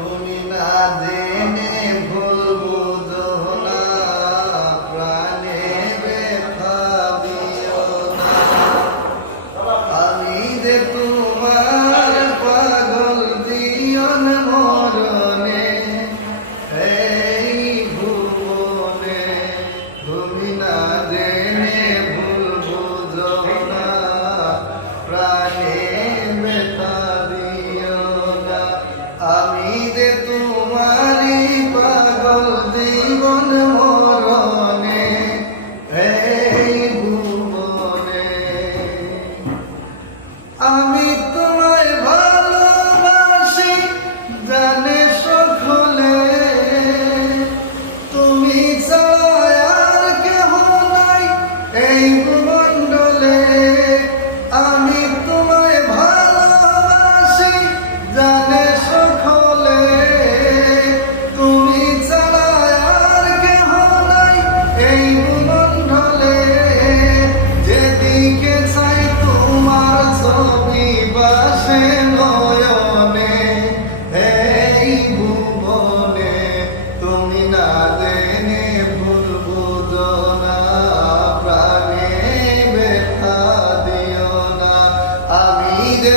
তুমি না জেনে ভুল বুঝো না, প্রাণে ব্যথা দিও না। আমি যে তোমার পাগল জীবন মরণে, এই ভুবনে তুমি না জেনে ভুল বুঝো না, প্রাণে ব্যথা দিও না। আমি যে তোমারই পাগল জীবন মরণে, এই ভুবনে। আমি তোমায় ভালোবাসি জানে সকলে, তুমি ছাড়া আর কেহ নাই এই ভূমণ্ডলে। আমি তোমায় ভালোবাসি জানে সকলে, তুমি ছাড়া আর কেহ নাই এই ভূমণ্ডলে। যেদিকে চাই তোমার ছবি বাসে নয়নে, এই ভুবনে তুমি না জেনে ভুল বুঝো না, প্রাণে ব্যথা দিও না। আমি যে